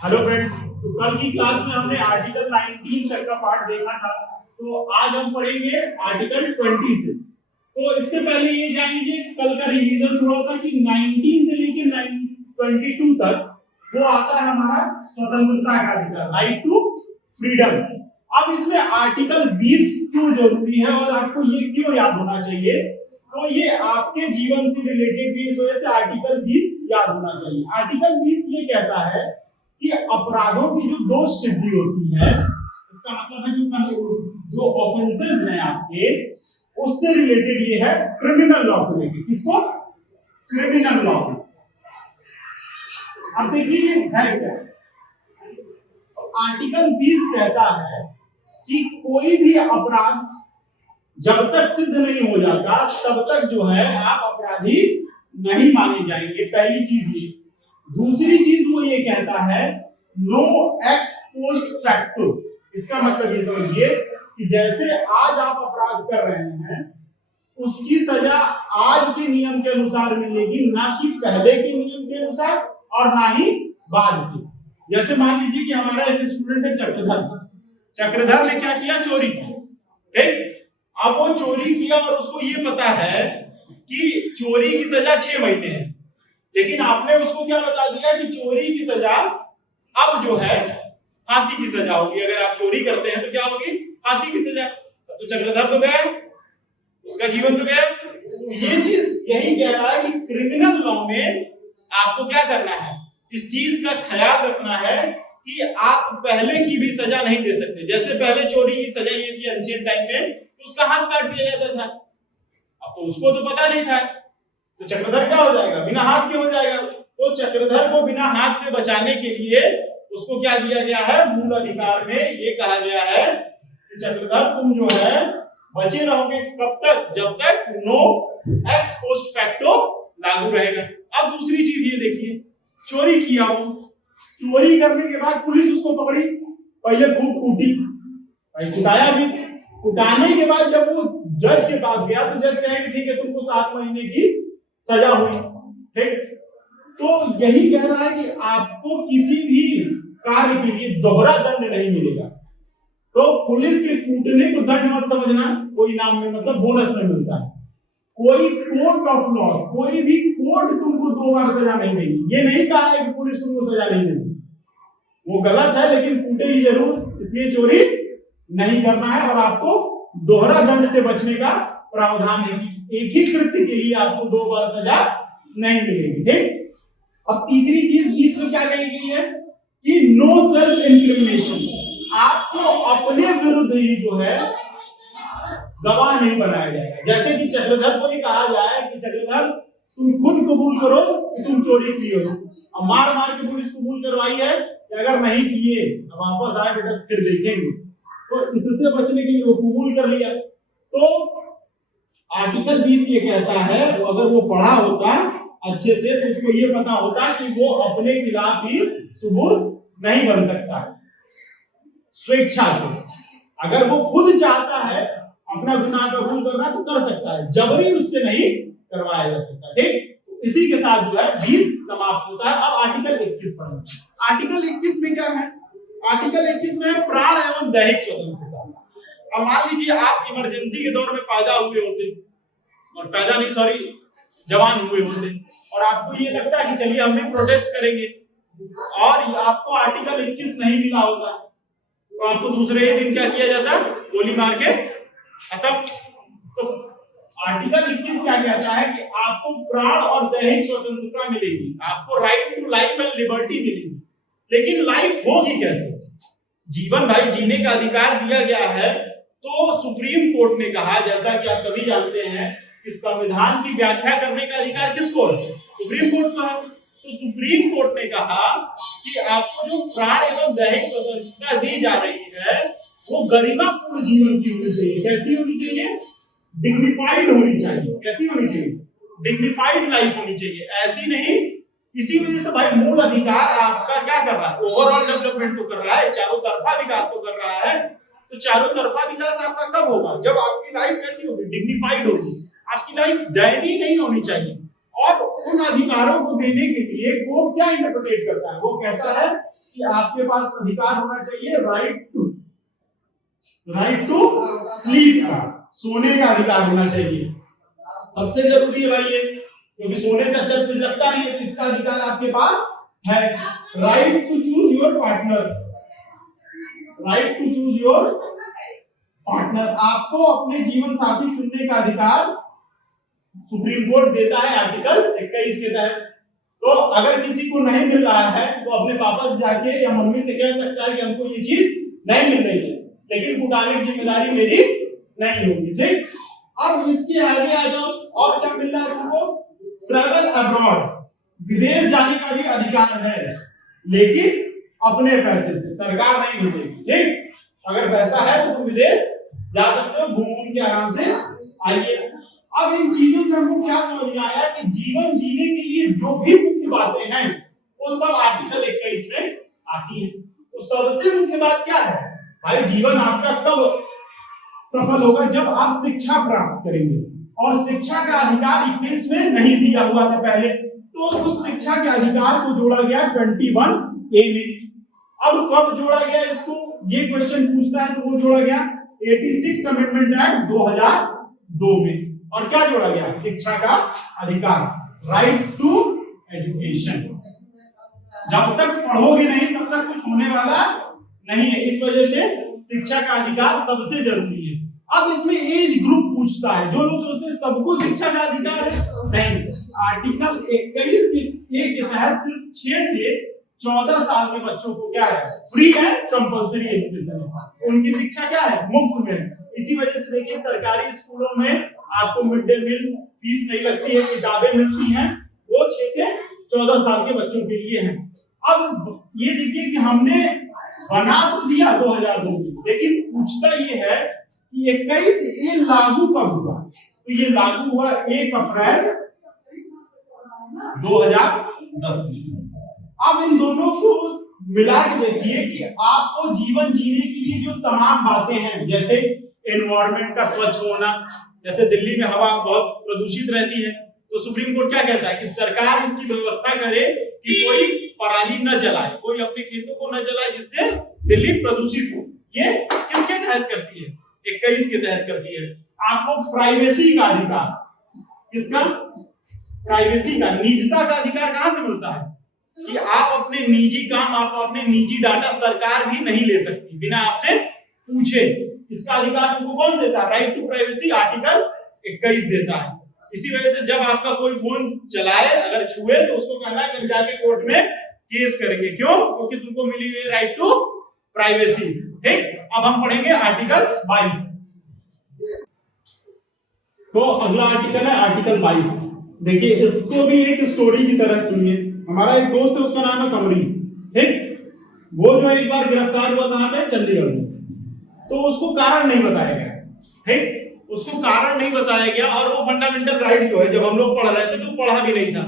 Hello friends, तो कल की क्लास में हमने आर्टिकल 19 तक का पार्ट देखा था। तो आज हम पढ़ेंगे आर्टिकल 20 से। तो इससे पहले ये जान लीजिए कल का रिवीजन थोड़ा सा कि 19 से लेकर 22 तक वो आता है हमारा स्वतंत्रता का अधिकार, राइट टू फ्रीडम। अब इसमें आर्टिकल 20 क्यों जरूरी है और आपको ये क्यों याद होना चाहिए, तो ये आपके जीवन से रिलेटेड भी, इस वजह से आर्टिकल 20 याद होना चाहिए। आर्टिकल 20 ये कहता है कि अपराधों की जो दोष सिद्धि होती है, इसका मतलब है जो ऑफेंसेस हैं आपके, उससे रिलेटेड ये है क्रिमिनल लॉ को लेकर। किसको? Criminal law. अब देखिए है क्या, आर्टिकल 20 कहता है कि कोई भी अपराध जब तक सिद्ध नहीं हो जाता तब तक जो है आप अपराधी नहीं माने जाएंगे। पहली चीज ये। दूसरी चीज वो ये कहता है नो एक्स पोस्ट फैक्टो। इसका मतलब ये समझिए कि जैसे आज आप अपराध कर रहे हैं उसकी सजा आज के नियम के अनुसार मिलेगी, ना कि पहले के नियम के अनुसार और ना ही बाद के। जैसे मान लीजिए कि हमारा एक स्टूडेंट है चक्रधर ने क्या किया? चोरी की। ठीक, अब वो चोरी किया और उसको ये पता है कि चोरी की सजा 6 महीने है, लेकिन आपने उसको क्या बता दिया कि चोरी की सजा अब जो है फांसी की सजा होगी। अगर आप चोरी करते हैं तो क्या होगी? फांसी की सजा। तो चक्रधर तो गया, उसका जीवन तो गया। ये चीज यही कह रहा है कि क्रिमिनल लॉ में आपको क्या करना है, इस चीज का ख्याल रखना है कि आप पहले की भी सजा नहीं दे सकते। जैसे पहले चोरी की सजा ये थी एंशिएंट टाइम में, तो उसका हाथ काट दिया जाता था। अब तो उसको तो पता नहीं था, तो चक्रधर क्या हो जाएगा? बिना हाथ के हो जाएगा। तो चक्रधर को बिना हाथ से बचाने के लिए उसको क्या दिया गया है? मूल अधिकार में ये कहा गया है कि चक्रधर तुम जो है बचे रहोगे कब तक? जब तक नो एक्स पोस्ट फैक्टो लागू रहेगा। अब दूसरी चीज ये देखिए, चोरी किया हो, चोरी करने के बाद पुलिस उसको पकड़ी, पहले खूब कूटी, कुटाया भी। कुटाने के बाद जब वो जज के पास गया तो जज कहेगा ठीक है तुमको 7 महीने की सजा हुई। ठीक, तो यही कह रहा है कि आपको किसी भी कार्य के लिए दोहरा दंड नहीं मिलेगा। तो पुलिस के कूटने को दंड मत समझना, कोई नाम में मतलब बोनस में मिलता है। कोई कोर्ट ऑफ लॉ, कोई भी कोर्ट तुमको 2 बार सजा नहीं देगी। ये नहीं कहा है कि पुलिस तुमको सजा नहीं देगी, वो गलत है, लेकिन कूटेगी जरूर। इसलिए चोरी नहीं करना है और आपको दोहरा दंड से बचने का प्रावधान है कि एक ही कृत्य के लिए आपको 2 बार सजा नहीं मिलेगी। ठीक, अब तीसरी चीज 20 में क्या कही गई है कि नो सेल्फ इंक्रिमिनेशन। आपको अपने विरुद्ध ही जो है गवाह नहीं बनाया जाएगा। जैसे कि चक्रधर को ही कहा जाए कि चक्रधर तुम खुद कबूल करो कि तुम चोरी किए हो। अब मार मार के पुलिस कबूल करवाई है कि अगर नहीं किए वापस आए बेटा फिर देखेंगे, तो इससे बचने के लिए वो कबूल कर लिया। तो आर्टिकल 20 ये कहता है अगर वो पढ़ा होता अच्छे से तो उसको ये पता होता कि वो अपने खिलाफ ही सबूत नहीं बन सकता स्वेच्छा से। अगर वो खुद चाहता है अपना गुनाह कबूल करना तो कर सकता है, जबरी उससे नहीं करवाया जा सकता। ठीक, इसी के साथ जो है 20 समाप्त होता है। अब आर्टिकल 21 पढ़ेंगे। आर्टिकल 21 में क्या है? आर्टिकल 21 में है प्राण एवं दैहिक स्वतंत्रता। अब मान लीजिए आप इमरजेंसी के दौर में पैदा हुए होते, और जवान हुए होते, और आपको ये लगता है कि चलिए हम भी प्रोटेस्ट करेंगे, और आपको आर्टिकल 21 नहीं मिला होगा, तो आपको दूसरे ही दिन क्या किया जाता? गोली मार के खत्म। तो आर्टिकल 21 क्या कहता है कि आपको प्राण और दैहिक स्वतंत्रता मिलेगी, आपको right to life and liberty मिलेगी। लेकिन लाइफ होगी कैसे? जीवन भाई जीने का अधिकार दिया गया है। तो सुप्रीम कोर्ट ने कहा, जैसा कि आप सभी जानते हैं कि संविधान की व्याख्या करने का अधिकार किसको है? सुप्रीम कोर्ट को है। तो सुप्रीम कोर्ट ने कहा कि आपको जो प्राण एवं दैहिक स्वतंत्रता दी जा रही है वो गरिमापूर्ण जीवन की होनी चाहिए। कैसी होनी चाहिए? डिग्निफाइड होनी चाहिए। कैसी होनी चाहिए? डिग्निफाइड लाइफ होनी चाहिए, ऐसी नहीं। इसी वजह से भाई मूल अधिकार आपका क्या कर रहा है? ओवरऑल डेवलपमेंट तो कर रहा है, चारों तरफा विकास तो कर रहा है। तो चारों तरफा विकास आपका कब होगा? जब आपकी लाइफ कैसी होगी? डिग्निफाइड होगी। आपकी लाइफ दयनीय नहीं होनी चाहिए। और उन अधिकारों को देने के लिए कोर्ट क्या इंटरप्रेट करता है? वो कहता है कि आपके पास अधिकार होना चाहिए राइट टू स्लीप का, सोने का अधिकार होना चाहिए। सबसे जरूरी है भाई ये, क्योंकि सोने से अच्छा कुछ लगता नहीं है, तो इसका अधिकार आपके पास है। Right to choose your partner, right to choose your partner, आपको अपने जीवन साथी चुनने का अधिकार सुप्रीम कोर्ट देता है आर्टिकल 21 के तहत। तो अगर किसी को नहीं मिल रहा है तो अपने पापा से जाके या मम्मी से कह सकता है कि हमको ये चीज नहीं मिल रही है, लेकिन उठाने की जिम्मेदारी मेरी नहीं होगी। ठीक, अब इसके आगे आ जाओ, और क्या मिल रहा है तुमको? ट्रैवल अब्रॉड, विदेश जाने का भी अधिकार है, लेकिन अपने पैसे से, सरकार नहीं भेजेगी। ठीक, अगर पैसा है तो तुम विदेश जा सकते हो, घूम के आराम से आइए। अब इन चीजों से हमको क्या समझ में आया कि जीवन जीने के लिए जो भी मुख्य बातें हैं वो सब आर्टिकल 21 में आती है। तो सबसे मुख्य बात क्या है भाई? जीवन आपका तब सफल होगा जब आप शिक्षा प्राप्त करेंगे, और शिक्षा का अधिकार 21 में नहीं दिया हुआ था पहले, तो उस शिक्षा के अधिकार को जोड़ा गया 21A में। अब कब जोड़ा गया इसको, ये क्वेश्चन पूछता है, तो वो जोड़ा गया 86 अमेंडमेंट एक्ट 2002 में। और क्या जोड़ा गया? शिक्षा का अधिकार, राइट टू एजुकेशन। जब तक पढ़ोगे नहीं तब तक कुछ होने वाला नहीं है, इस वजह से शिक्षा का अधिकार सबसे जरूरी है। अब इसमें एज ग्रुप पूछता है, जो लोग सोचते हैं सबको शिक्षा का अधिकार है, नहीं। आर्टिकल 21 के तहत सिर्फ 6 से 14 साल के बच्चों को क्या है? फ्री एंड कंपल्सरी एजुकेशन है, उनकी शिक्षा क्या है? मुफ्त में। इसी वजह से देखिए सरकारी स्कूलों में आपको मिड डे मील फीस नहीं लगती है, किताबें मिलती हैं, वो 6 से 14 साल के बच्चों के लिए है। अब ये देखिए कि हमने बना तो दिया 2002 में, लेकिन पूछता ये है कि 21A लागू कब हुआ? तो ये लागू हुआ 1 अप्रैल 2010 में। अब इन दोनों को मिला के देखिए कि आपको जीवन जीने के लिए जो तमाम बातें हैं, जैसे एनवायरनमेंट का स्वच्छ होना, जैसे दिल्ली में हवा बहुत प्रदूषित रहती है, तो सुप्रीम कोर्ट क्या कहता है कि सरकार इसकी व्यवस्था करे कि कोई पराली न जलाए, कोई अपने खेतों को न जलाए, जिससे दिल्ली प्रदूषित हो। ये किसके तहत करती है? 21 के तहत करती है। आपको प्राइवेसी का अधिकार, किसका? प्राइवेसी का, निजता का अधिकार कहां से मिलता है? कि आप अपने निजी काम, आप अपने निजी डाटा सरकार भी नहीं ले सकती बिना आपसे पूछे। इसका अधिकार तुमको कौन देता है? राइट टू प्राइवेसी आर्टिकल 21 देता है। इसी वजह से जब आपका कोई फोन चलाए, अगर छुए, तो उसको कहना है कि जाके कोर्ट में केस करेंगे। क्यों? क्योंकि तुमको मिली हुई राइट टू प्राइवेसी। ठीक, अब हम पढ़ेंगे आर्टिकल 22। तो अगला आर्टिकल है आर्टिकल 22। देखिए इसको भी एक स्टोरी की तरह सुनिए। हमारा एक दोस्त है, उसका नाम है समरी। ठीक, वो जो एक बार गिरफ्तार हुआ कहां पे? चंडीगढ़ में। तो उसको कारण नहीं बताया गया। ठीक, उसको कारण नहीं बताया गया, और वो फंडामेंटल राइट जो है, जब हम लोग पढ़ रहे थे तो पढ़ा भी नहीं था।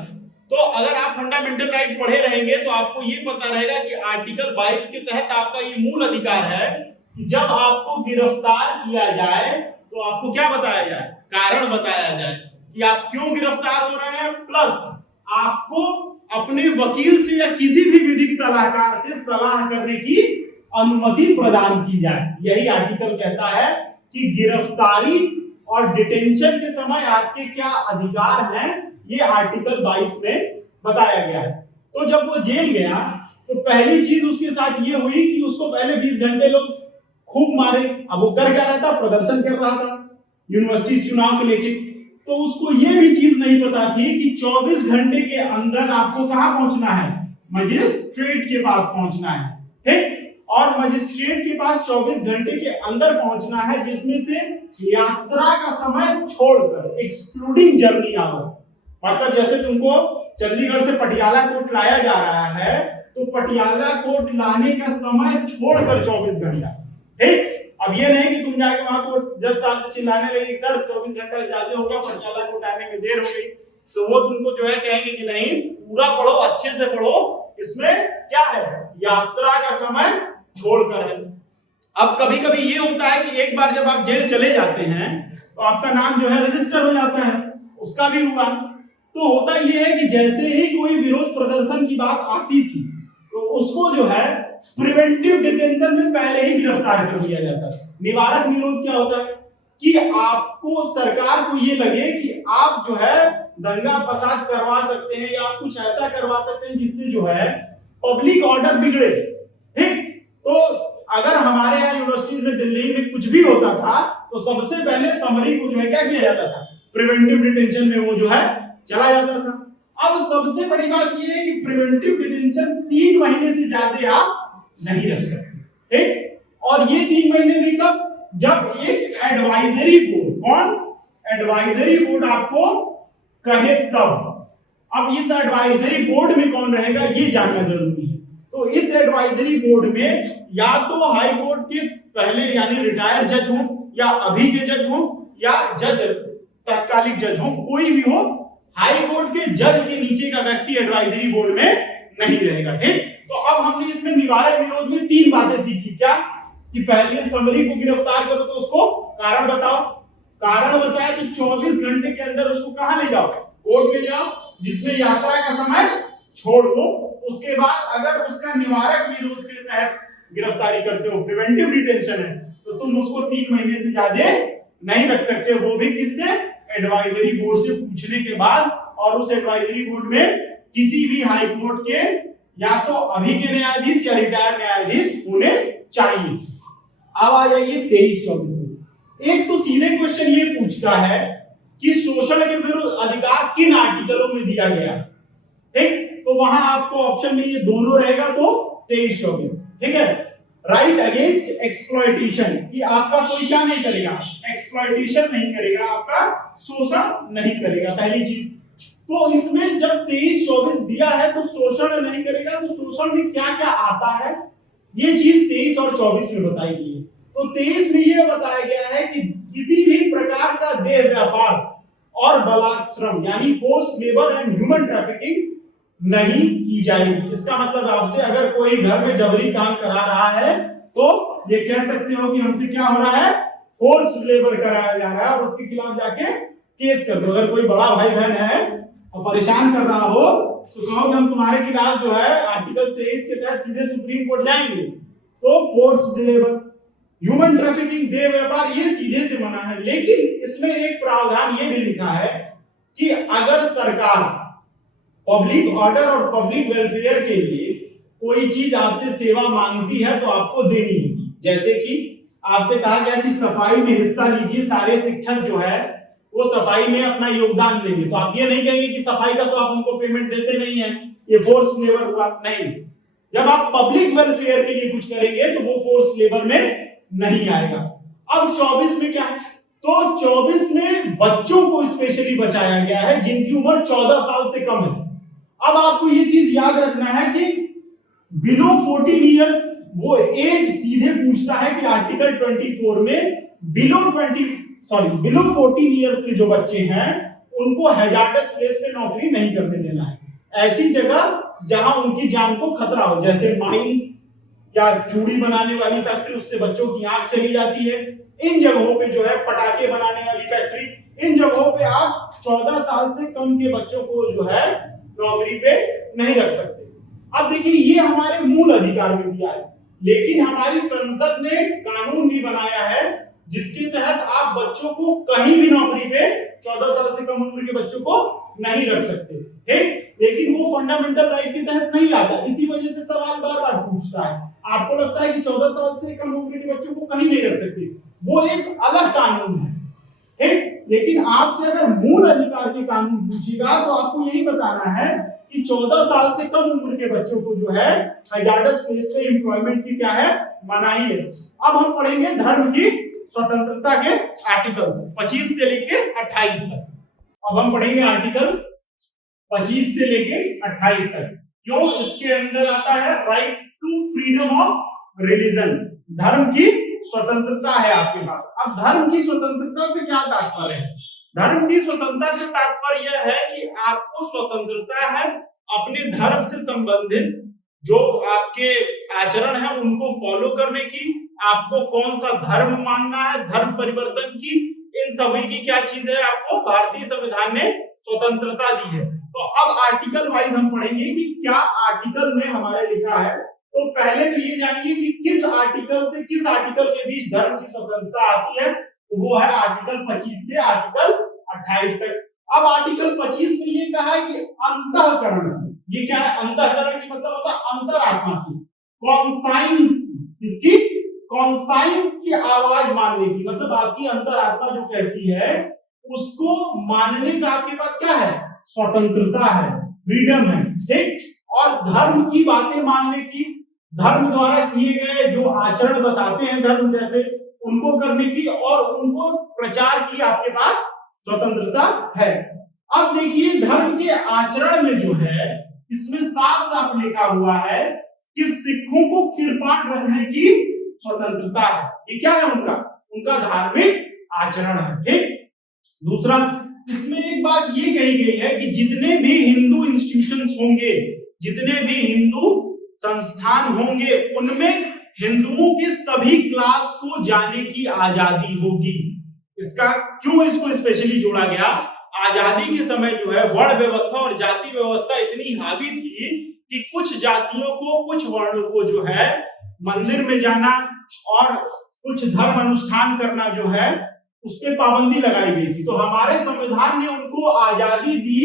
तो अगर आप फंडामेंटल राइट पढ़े रहेंगे तो आपको ये पता रहेगा कि आर्टिकल 22 के तहत आपका ये मूल अधिकार है कि जब आपको गिरफ्तार किया जाए तो आपको क्या बताया जाए? कारण बताया जाए कि आप क्यों गिरफ्तार हो रहे हैं, प्लस आपको अपने वकील से या किसी भी विधिक सलाहकार से सलाह करने की अनुमति प्रदान की जाए। यही आर्टिकल कहता है कि गिरफ्तारी और डिटेंशन के समय आपके क्या अधिकार हैं, ये आर्टिकल 22 में बताया गया है। तो जब वो जेल गया तो पहली चीज उसके साथ ये हुई कि उसको पहले 20 घंटे लोग खूब मारे। अब वो कर क्या रहा था? प्रदर्शन कर रहा था यूनिवर्सिटी चुनाव को लेके। तो उसको ये भी चीज नहीं पता थी कि 24 घंटे के अंदर आपको कहां पहुंचना है? मजिस्ट्रेट के पास पहुंचना है। ठीक, और मजिस्ट्रेट के पास 24 घंटे के अंदर पहुंचना है, जिसमें से यात्रा का समय छोड़कर, एक्सक्लूडिंग जर्नी आवर। मतलब जैसे तुमको चंडीगढ़ से पटियाला कोर्ट लाया जा रहा है, तो पटियाला कोर्ट लाने का समय छोड़कर 24 घंटा। ठीक, अब ये नहीं कि तुम जाके वहां कोर्ट जज साहब से चिल्लाने लगे सर 24 घंटा से ज्यादा हो गया, पटियाला कोर्ट आने में देर हो गई, तो वो तुमको जो है कहेंगे कि नहीं, पूरा पढ़ो, अच्छे से पढ़ो, इसमें क्या है? यात्रा का समय छोड़कर है। अब कभी कभी ये होता है कि एक बार जब आप जेल चले जाते हैं तो आपका नाम जो है रजिस्टर हो जाता है, उसका भी हुआ। तो होता ये है कि जैसे ही कोई विरोध प्रदर्शन की बात आती थी तो उसको जो है प्रिवेंटिव डिटेंशन में पहले ही गिरफ्तार कर लिया जाता है। निवारक निरोध क्या होता है कि आपको सरकार को ये लगे कि आप जो है दंगा फसाद करवा सकते हैं या आप कुछ ऐसा करवा सकते हैं जिससे जो है पब्लिक ऑर्डर बिगड़े, ठीक। तो अगर हमारे यहाँ यूनिवर्सिटीज में, दिल्ली में कुछ भी होता था तो सबसे पहले समरी को जो है क्या किया जाता था, प्रिवेंटिव डिटेंशन में वो जो है चला जाता था। अब सबसे बड़ी बात ये है कि प्रिवेंटिव डिटेंशन 3 महीने से ज्यादा आप नहीं रख सकते, ठीक। और ये 3 महीने भी कब, जब एक एडवाइजरी बोर्ड, कौन, एडवाइजरी बोर्ड आपको कहे तब। अब इस एडवाइजरी बोर्ड में कौन रहेगा ये जानना जरूरी है। तो इस एडवाइजरी बोर्ड में या तो हाई कोर्ट के पहले यानी रिटायर्ड जज हो या अभी के जज हो या जज तत्कालिक जज हो, कोई भी हो, हाई कोर्ट के जज के नीचे का व्यक्ति एडवाइजरी बोर्ड में नहीं रहेगा, ठीक। तो अब हमने इसमें निवारक निरोध में 3 बातें सीखी। क्या कि पहले समरी को गिरफ्तार करो तो उसको कारण बताओ, कारण बताया तो 24 घंटे के अंदर उसको कहां ले जाओ, कोर्ट ले जाओ, जिसमें यात्रा का समय छोड़ दो। उसके बाद अगर उसका निवारक निरोध के तहत गिरफ्तारी करते हो, प्रिवेंटिव डिटेंशन है, तो तुम उसको 3 महीने से ज्यादा नहीं रख सकते, वो भी किससे, एडवाइजरी बोर्ड से पूछने के बाद। और उस एडवाइजरी बोर्ड में किसी भी हाई कोर्ट के या तो अभी के न्यायाधीश या रिटायर्ड न्यायाधीश होने चाहिए। अब आ जाइए 23-24 में। एक तो सीधे क्वेश्चन ये पूछता है कि शोषण के विरुद्ध अधिकार किन आर्टिकलों में दिया गया, ठीक। तो वहां आपको ऑप्शन में ये दोनों रहेगा, तो 23-24, ठीक है। राइट अगेंस्ट एक्सप्लॉयटेशन, कि आपका कोई क्या नहीं करेगा, एक्सप्लॉयटेशन नहीं करेगा, आपका शोषण नहीं करेगा, पहली चीज। तो इसमें जब 23-24 दिया है तो शोषण नहीं करेगा, तो शोषण में क्या क्या आता है ये चीज 23 और 24 में बताई गई है। तो 23 में यह बताया गया है कि किसी भी प्रकार का देह व्यापार और बलात्श्रम यानी forced labour and human trafficking नहीं की जाएगी। इसका मतलब आपसे अगर कोई घर में जबरी काम करा रहा है तो ये कह सकते हो कि हमसे क्या हो रहा है, फोर्स्ड लेबर कराया जा रहा है, और उसके खिलाफ जाके केस कर दो। अगर कोई बड़ा भाई बहन है और परेशान कर रहा हो तो कहो कि हम तुम्हारे खिलाफ जो है आर्टिकल 23 के तहत सीधे सुप्रीम कोर्ट जाएंगे। तो फोर्स्ड लेबर, ह्यूमन ट्रैफिकिंग, देह व्यापार, ये सीधे से मना है। लेकिन इसमें एक प्रावधान ये भी लिखा है कि अगर सरकार पब्लिक ऑर्डर और पब्लिक वेलफेयर के लिए कोई चीज आपसे सेवा मांगती है तो आपको देनी होगी। जैसे कि आपसे कहा गया कि सफाई में हिस्सा लीजिए, सारे शिक्षक जो है वो सफाई में अपना योगदान देंगे, तो आप ये नहीं कहेंगे कि सफाई का तो आप उनको पेमेंट देते नहीं है, ये फोर्स लेबर हुआ। नहीं, जब आप पब्लिक वेलफेयर के लिए कुछ करेंगे तो वो फोर्स लेबर में नहीं आएगा। अब 24 में क्या है, तो 24 में बच्चों को स्पेशली बचाया गया है जिनकी उम्र 14 साल से कम है। अब आपको ये चीज याद रखना है कि बिलो 14 इयर्स वो एज सीधे पूछता है कि आर्टिकल 24 में बिलो 14 इयर्स के जो बच्चे हैं उनको हैजार्डस प्लेस पे नौकरी नहीं करने देना है। ऐसी जगह जहां उनकी जान को खतरा हो, जैसे माइंस या चूड़ी बनाने वाली फैक्ट्री, उससे बच्चों की आंख चली जाती है। इन जगहों पे जो है पटाखे बनाने वाली फैक्ट्री, इन जगहों पे आप 14 साल से कम के बच्चों को जो है नौकरी पे नहीं रख सकते। अब देखिए ये हमारे मूल अधिकार में दिया है, लेकिन हमारी संसद ने कानून भी बनाया है जिसके तहत आप बच्चों को कहीं भी नौकरी पे 14 साल से कम उम्र के बच्चों को नहीं रख सकते, ठीक। लेकिन वो फंडामेंटल राइट के तहत नहीं आता, इसी वजह से सवाल बार बार पूछता है। आपको लगता है कि 14 साल से कम उम्र के बच्चों को कहीं नहीं रख सकते, वो एक अलग कानून है, ठीक। लेकिन आपसे अगर मूल अधिकार के कानून पूछेगा तो आपको यही बताना है कि 14 साल से कम उम्र के बच्चों को जो है हैजार्डस प्लेस पे एम्प्लॉयमेंट की क्या है, मनाही है। अब हम पढ़ेंगे धर्म की स्वतंत्रता के आर्टिकल्स 25 से लेके 28 तक। अब हम पढ़ेंगे आर्टिकल 25 से लेके 28 तक। क्यों? इसके अंदर आता है right to freedom of religion, धर्म की स्वतंत्रता है आपके पास। अब धर्म की स्वतंत्रता से क्या तात्पर्य है? धर्म की स्वतंत्रता से तात्पर्य यह है कि आपको स्वतंत्रता है अपने धर्म से संबंधित जो आपके आचरण है उनको फॉलो करने की, आपको कौन सा धर्म मानना है, धर्म परिवर्तन की, इन सभी की क्या चीज है आपको भारतीय संविधान ने स्वतंत्रता दी है। तो अब आर्टिकल वाइज हम पढ़ेंगे कि क्या आर्टिकल में हमारे लिखा है। तो पहले तो ये जानिए कि किस आर्टिकल से किस आर्टिकल के बीच धर्म की स्वतंत्रता आती है, तो वो है आर्टिकल 25 से आर्टिकल 28 तक। अब आर्टिकल 25 में ये कहा है कि अंतःकरण, ये क्या है, अंतःकरण की मतलब होता है अंतरात्मा की, कॉन्साइंस, इसकी कॉन्साइंस की आवाज मानने की, मतलब आपकी अंतरात्मा जो कहती है उसको मानने का आपके पास क्या है, स्वतंत्रता है, फ्रीडम है, ठीक। और धर्म की बातें मानने की, धर्म द्वारा किए गए जो आचरण बताते हैं धर्म जैसे, उनको करने की और उनको प्रचार की आपके पास स्वतंत्रता है। अब देखिए धर्म के आचरण में जो है इसमें साफ साफ लिखा हुआ है कि सिखों को किरपाट रखने की स्वतंत्रता है। ये क्या है, उनका धार्मिक आचरण है, ठीक। दूसरा, इसमें एक बात ये कही गई है कि जितने भी हिंदू इंस्टीट्यूशंस होंगे, जितने भी हिंदू संस्थान होंगे, उनमें हिंदुओं के सभी क्लास को जाने की आजादी होगी। इसका क्यों इसको स्पेशली जोड़ा गया, आजादी के समय जो है वर्ण व्यवस्था और जाति व्यवस्था इतनी हावी थी कि कुछ जातियों को, कुछ वर्णों को जो है मंदिर में जाना और कुछ धर्म अनुष्ठान करना जो है उस पर पाबंदी लगाई गई थी। तो हमारे संविधान ने उनको आजादी दी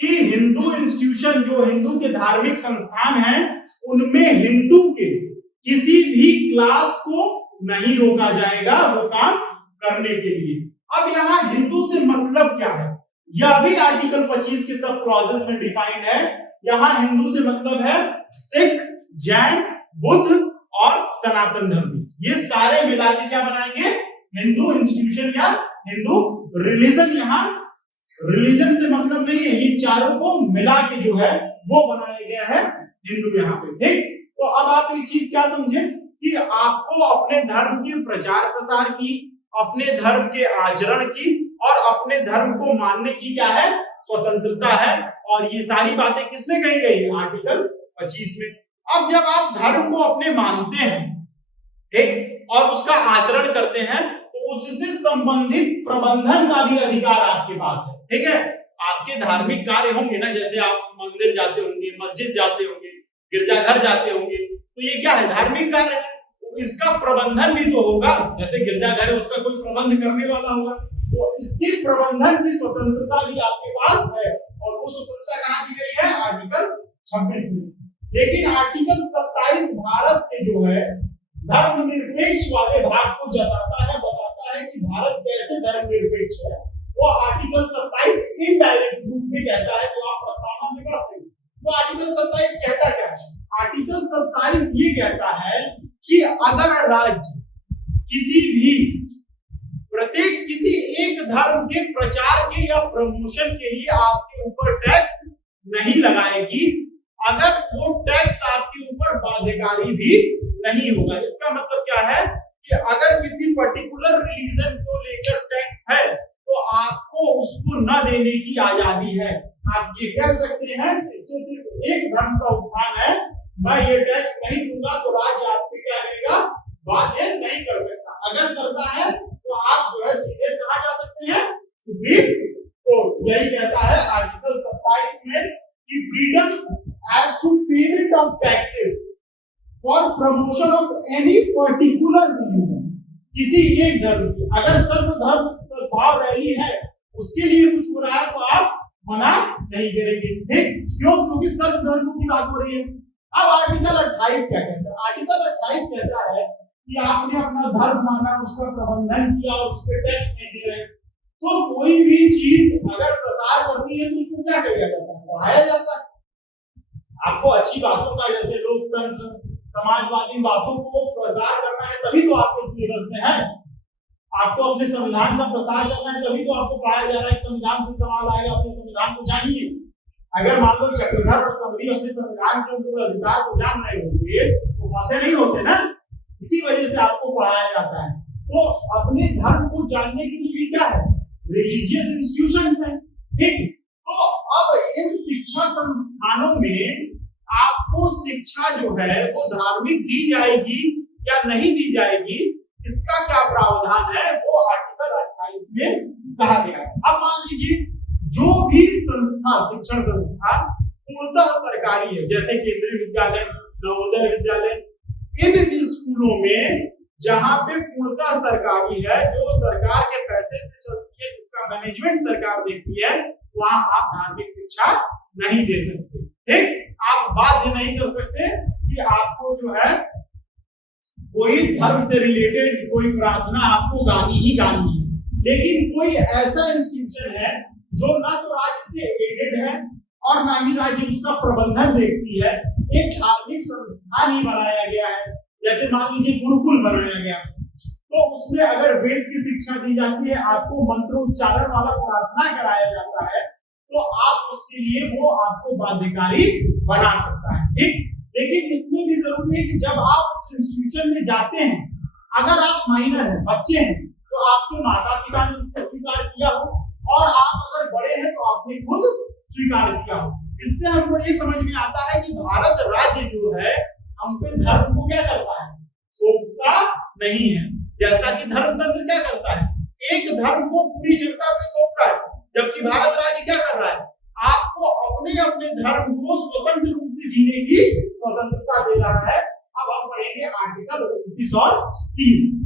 कि हिंदू इंस्टीट्यूशन, जो हिंदू के धार्मिक संस्थान हैं, उनमें हिंदू के किसी भी क्लास को नहीं रोका जाएगा वो काम करने के लिए। अब यहाँ हिंदू से मतलब क्या है, यह भी आर्टिकल 25 के सब क्लॉजेस में डिफाइंड है। यहाँ हिंदू से मतलब है सिख, जैन, बुद्ध और सनातन धर्म, ये सारे मिला के क्या बनाएंगे, हिंदू इंस्टीट्यूशन या हिंदू रिलीजन। यहाँ रिलीजन से मतलब नहीं है, ये चारों को मिला के जो है वो बनाया गया है हिंदू यहाँ पे, ठीक। तो अब आप एक चीज क्या समझे कि आपको अपने धर्म के प्रचार प्रसार की, अपने धर्म के आचरण की और अपने धर्म को मानने की क्या है, स्वतंत्रता है। और ये सारी बातें किसमें कही गई है, आर्टिकल 25 में। अब जब आप धर्म को अपने मानते हैं, ठीक, और उसका आचरण करते हैं, तो उससे संबंधित प्रबंधन का भी अधिकार आपके पास है, ठीक है। आपके धार्मिक कार्य होंगे ना, जैसे आप मंदिर जाते होंगे, मस्जिद जाते होंगे, गिरजाघर जाते होंगे, तो ये क्या है, धार्मिक कार्य है। इसका प्रबंधन भी तो होगा, जैसे गिरजाघर है उसका कोई प्रबंध करने वाला होगा, तो इसके प्रबंधन की स्वतंत्रता भी आपके पास है। और वो स्वतंत्रता कहाँ दी गई है, आर्टिकल 26 में। लेकिन आर्टिकल 27 भारत के जो है धर्मनिरपेक्ष वाले भाग को जताता है, बताता है कि भारत कैसे धर्मनिरपेक्ष है। वो आर्टिकल 27 इनडायरेक्ट रूप में कहता है, जो आप प्रस्तावना में पढ़ते हैं। तो आर्टिकल 27 कहता क्या है, आर्टिकल 27 ये कहता है कि अगर राज्य किसी एक धर्म के प्रचार के या प्रमोशन के लिए आपके ऊपर टैक्स नहीं लगाएगी, अगर वो टैक्स आपके ऊपर बाध्यकारी भी नहीं होगा। इसका मतलब क्या है कि अगर किसी पर्टिकुलर रिलीजन को लेकर टैक्स है तो आपको उसको न देने की आजादी है। आप ये कह सकते हैं इससे सिर्फ एक धर्म का उत्थान है, मैं ये टैक्स नहीं दूंगा तो राज्य आप पे क्या करेगा, बाध्य नहीं कर सकता। अगर करता है तो आप जो है सीधे कहां जा सकते हैं, सुप्रीम कोर्ट। यही कहता है आर्टिकल 27 में कि freedom as to payment of taxes for promotion of any particular religion. किसी एक धर्म की अगर सर्वधर्म सद्भाव रैली है, उसके लिए कुछ हो रहा है तो आप मना नहीं करेंगे, ठीक। क्यों, क्योंकि सर्वधर्मों की बात हो रही है। अब आर्टिकल 28 क्या कहता है, आर्टिकल 28 कहता है कि आपने अपना धर्म माना, उसका प्रबंधन किया और उस पर टैक्स नहीं दे रहे, तो कोई भी चीज अगर प्रसार करनी है तो उसको क्या किया जाता है, पढ़ाया जाता है। आपको अच्छी बातों का, जैसे लोकतंत्र, समाजवादी बातों को प्रसार करना है तभी तो आपके सिलेबस में है। आपको अपने संविधान का प्रसार करना है तभी तो आपको पढ़ाया जा रहा है। संविधान से सवाल आएगा, अपने संविधान को जानिए। अगर मान लो चक्रधर और समरी अपने संविधान के मूल अधिकार को जान रहे होंगे तो फंसे नहीं होते ना, इसी वजह से आपको पढ़ाया जाता है। तो अपने धर्म को जानने के लिए क्या है, रिलीजियस इंस्टीट्यूशंस हैं, ठीक। तो अब इन शिक्षा संस्थानों में आपको शिक्षा जो है वो धार्मिक दी जाएगी या नहीं दी जाएगी, इसका क्या प्रावधान है वो आर्टिकल 28 में कहा गया है। अब मान लीजिए जो भी संस्था, शिक्षण संस्था पूर्णतः सरकारी है, जैसे केंद्रीय विद्यालय, नवोदय विद्यालय, इन स्कूलों में जहां पे पूर्णतः सरकारी है, जो सरकार के पैसे से चलती है, जिसका मैनेजमेंट सरकार देखती है, वहां आप धार्मिक शिक्षा नहीं दे सकते। ठीक, आप बाध्य नहीं कर सकते कि आपको जो है कोई धर्म से रिलेटेड कोई प्रार्थना आपको गानी ही गानी है। लेकिन कोई ऐसा इंस्टीट्यूशन है जो ना तो राज्य से एडेड है और ना ही राज्य उसका प्रबंधन देखती है, एक धार्मिक संस्था नहीं बनाया गया है, जैसे मान लीजिए गुरुकुल बनाया गया, तो उसमें अगर वेद की शिक्षा दी जाती है, आपको मंत्र उच्चारण वाला प्रार्थना कराया जाता है, तो आप उसके लिए वो आपको बाध्यकारी बना सकता है। ठीक, लेकिन इसमें भी जरूरी है कि जब आप उस इंस्टीट्यूशन में जाते हैं, अगर आप माइनर हैं, बच्चे हैं, तो आपके माता पिता ने उसको स्वीकार किया हो, और आप अगर बड़े हैं तो आपने खुद स्वीकार किया हो। इससे हमको ये समझ में आता है कि भारत राज्य जो है हम पे धर्म को क्या करता है, थोपता नहीं है, जैसा कि धर्मतंत्र क्या करता है, एक धर्म को पूरी जनता पे थोपता है, जबकि भारत राज्य क्या कर रहा है, आपको अपने अपने धर्म को स्वतंत्र रूप से जीने की स्वतंत्रता दे रहा है। अब हम पढ़ेंगे आर्टिकल 29 और 30।